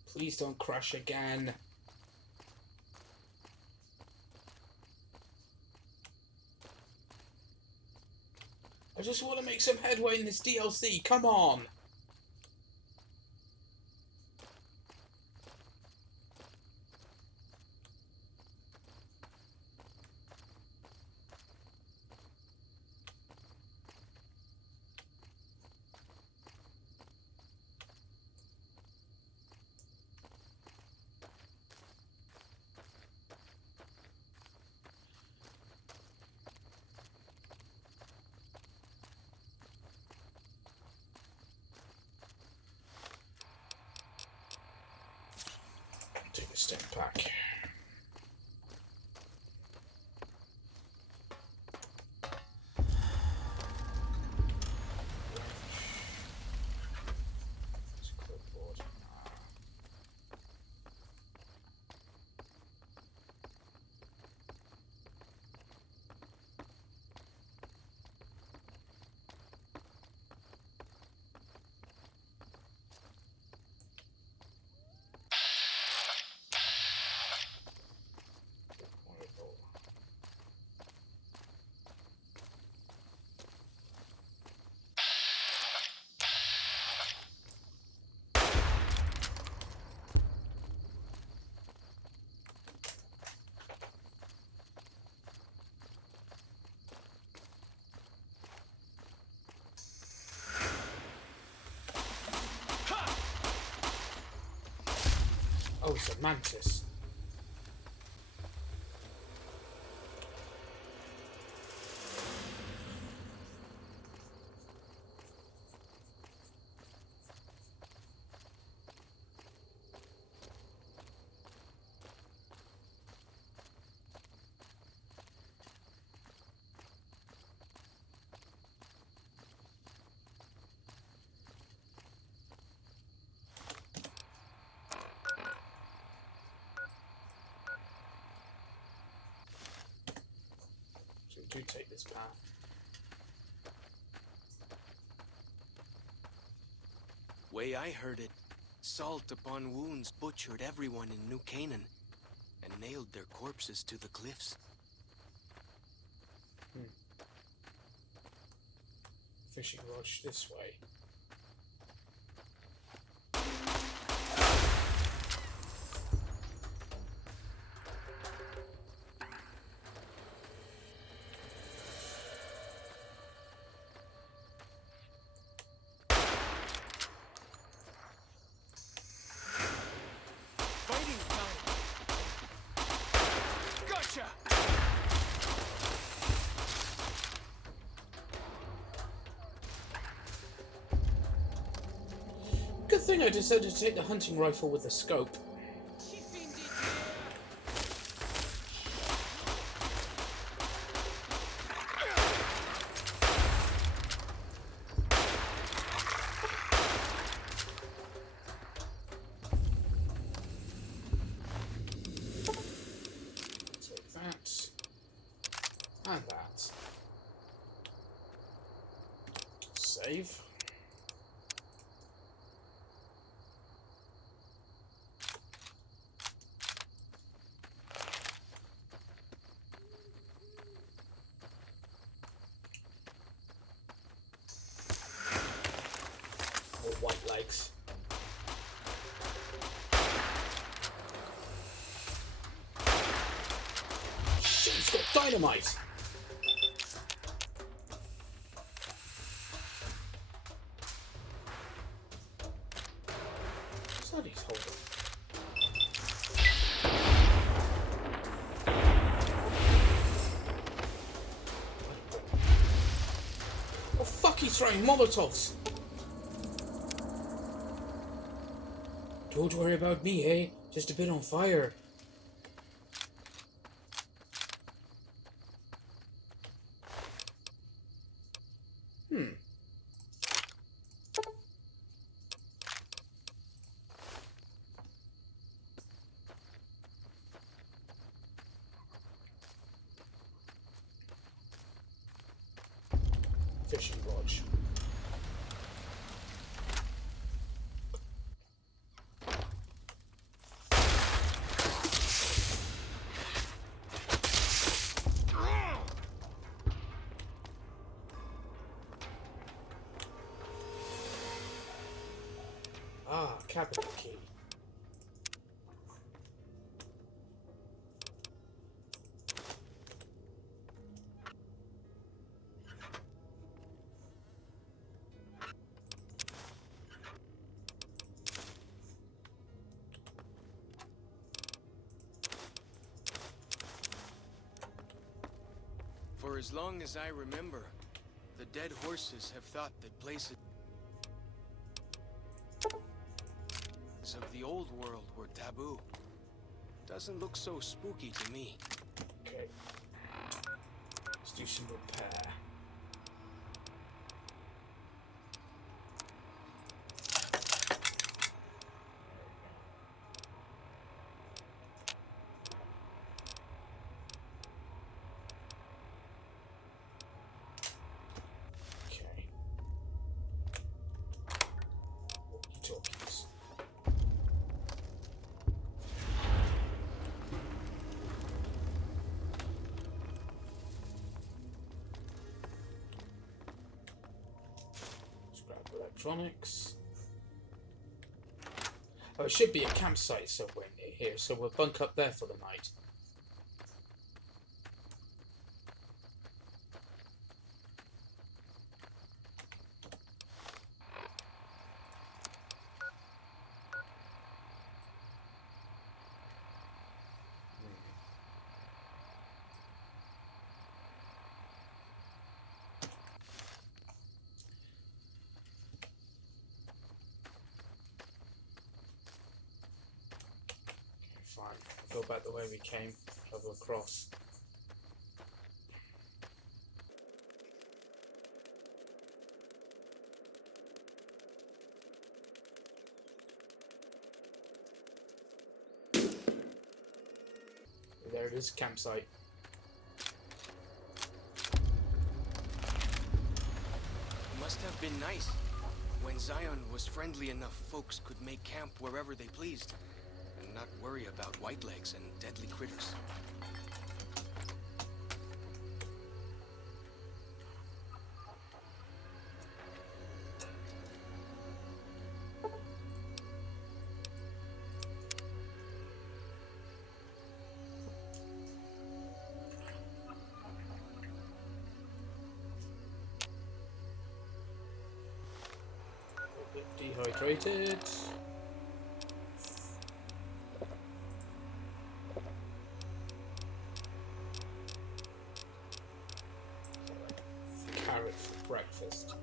Please don't crash again. I just want to make some headway in this DLC, come on! stim pack. Oh, it's a mantis. Do take this path. Way I heard it, salt upon wounds butchered everyone in New Canaan and nailed their corpses to the cliffs. Fishing lodge this way. Good thing I decided to take the hunting rifle with the scope. Take that. And that. Save. White legs. Shit, he's got dynamite! What's that he's holding? Oh fuck, he's throwing Molotovs! Don't worry about me, eh? Just a bit on fire. Fishing lodge. Ah, cabinet key. For as long as I remember, the dead horses have thought that places of the old world were taboo. Doesn't look so spooky to me. Okay. Let's do some repair. Okay. Walkie-talkies. Electronics. Oh, it should be a campsite somewhere near here, so we'll bunk up there for the night. Fine. We'll go back the way we came, travel across. There it is, campsite. Must have been nice. When Zion was friendly enough, folks could make camp wherever they pleased, and not worry about whitelegs and deadly critters. A bit dehydrated. Carrot for breakfast.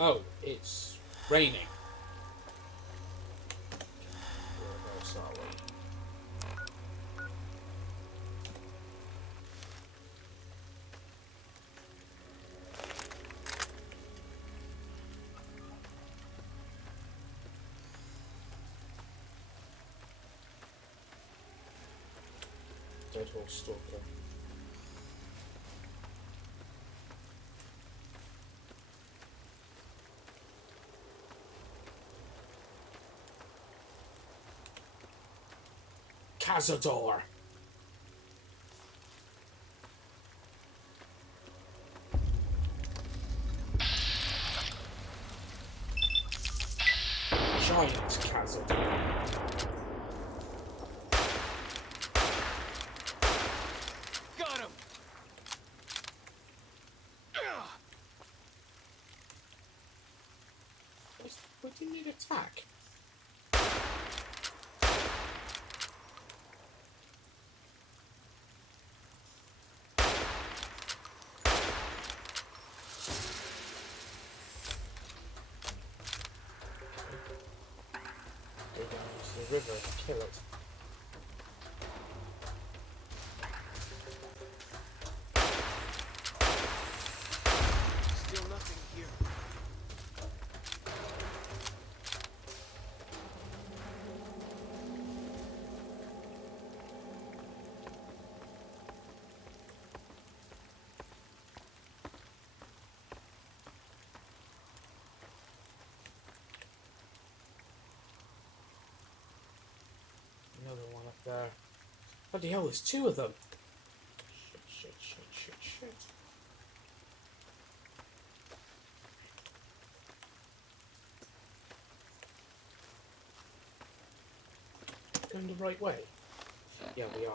Oh, it's raining. Whereabouts are we? Dead horse stalker. Cazador. Giant Cazador. Got him! What didn't it attack? Go down to the river and kill it. Still nothing here. Another one up there. Bloody hell, there's two of them. Shit. Going the right way? Yeah, we are.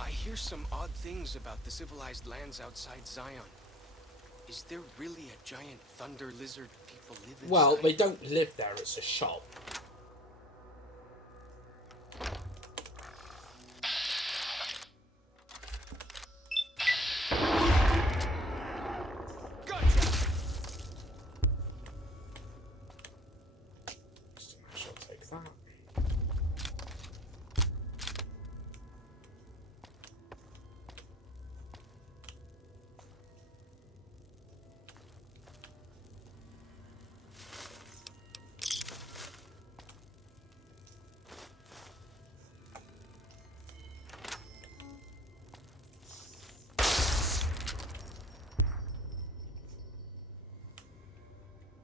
I hear some odd things about the civilized lands outside Zion. Is there really a giant thunder lizard people live inside? Well, they don't live there, it's a shop. I shall take that.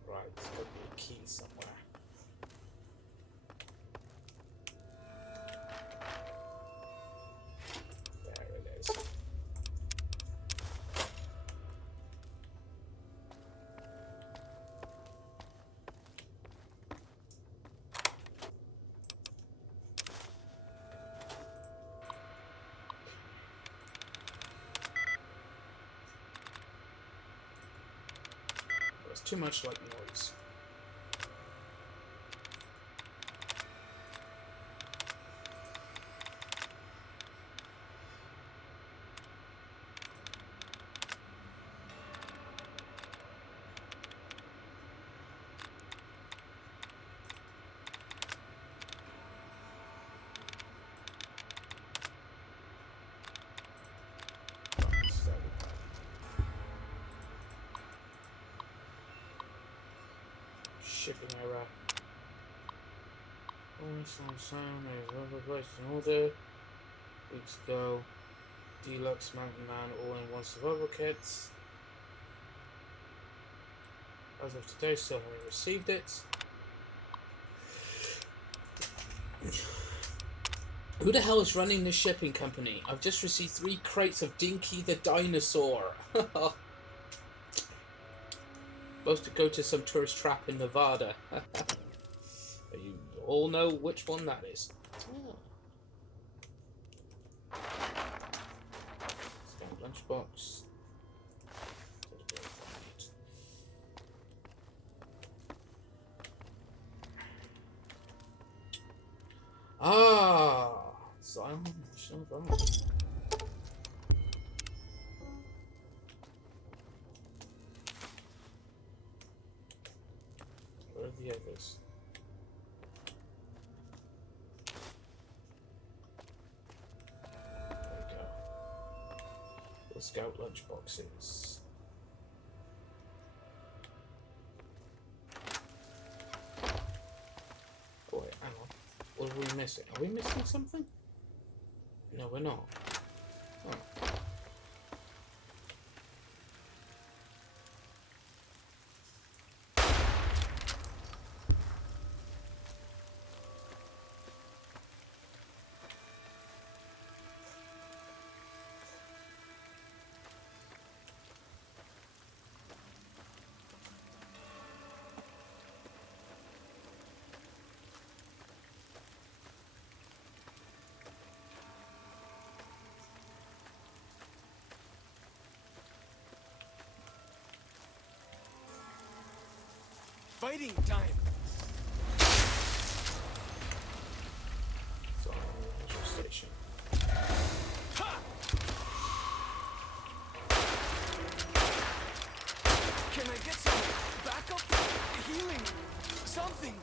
Right, there's got to be a key somewhere. There it is. There's too much like noise. Shipping error. Sound is placed in order. Weeks ago. Deluxe Mountain Man all-in-one survival kits. As of today, still haven't received it. Who the hell is running this shipping company? I've just received 3 crates of Dinky the Dinosaur. Supposed to go to some tourist trap in Nevada. You all know which one that is. Oh. Scan lunchbox. Ah, Zion National Park. Where are the others? There we go. The scout lunch boxes. Oh wait, hang on. What are we missing? Are we missing something? No, we're not. Oh. Fighting time! So, station. Can I get some backup? Healing? Something?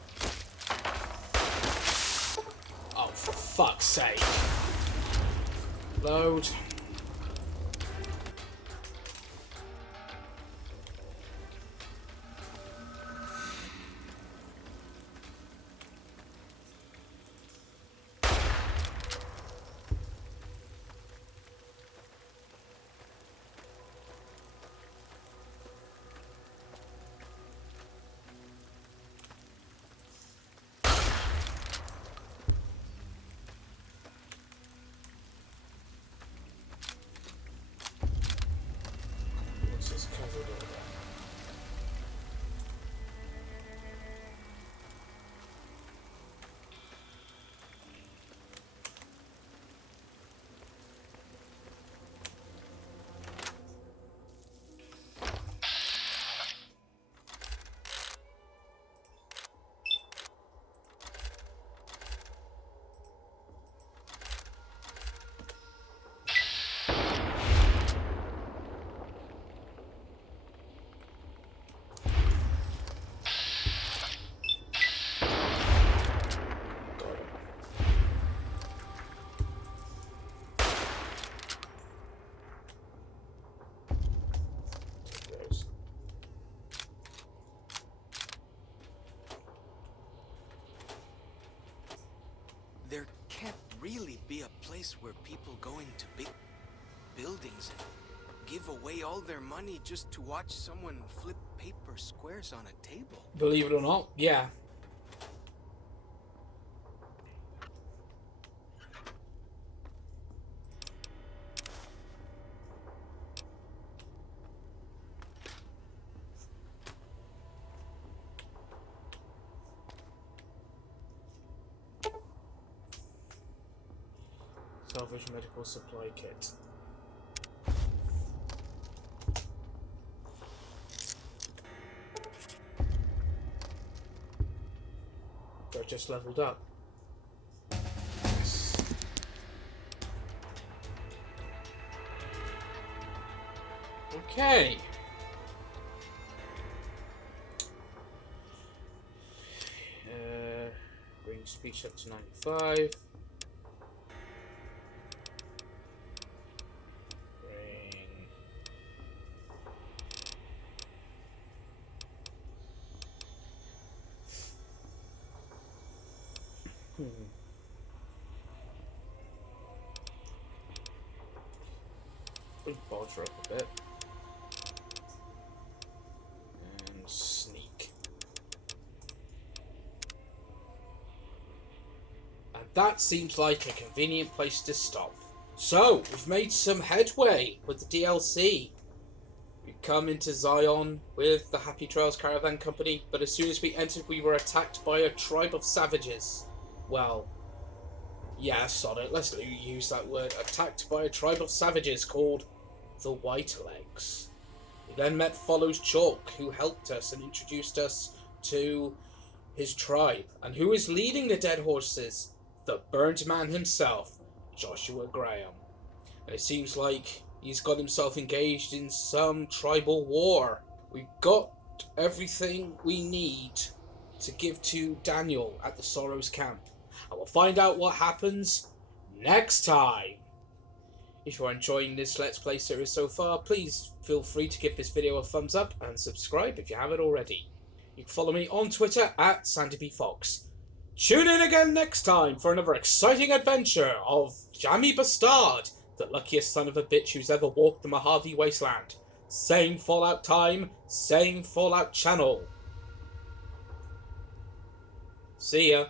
Oh, for fuck's sake. Load. There can't really be a place where people go into big buildings and give away all their money just to watch someone flip paper squares on a table. Believe it or not, yeah. Salvage medical supply kit. I just leveled up. Yes. Okay. Bring speech up to 95. Bring Bodger up a bit. And sneak. And that seems like a convenient place to stop. So, we've made some headway with the DLC. We've come into Zion with the Happy Trails Caravan Company, but as soon as we entered, we were attacked by a tribe of savages. Well, yeah, sod it, let's use that word. Attacked by a tribe of savages called the Whitelegs. We then met Follow's Chalk, who helped us and introduced us to his tribe. And who is leading the Dead Horses? The Burnt Man himself, Joshua Graham. And it seems like he's got himself engaged in some tribal war. We've got everything we need to give to Daniel at the Sorrows camp. And we'll find out what happens next time. If you are enjoying this Let's Play series so far, please feel free to give this video a thumbs up and subscribe if you haven't already. You can follow me on Twitter at SandyBFox. Tune in again next time for another exciting adventure of Jammy B'Stard, the luckiest son of a bitch who's ever walked the Mojave Wasteland. Same Fallout time, same Fallout channel. See ya.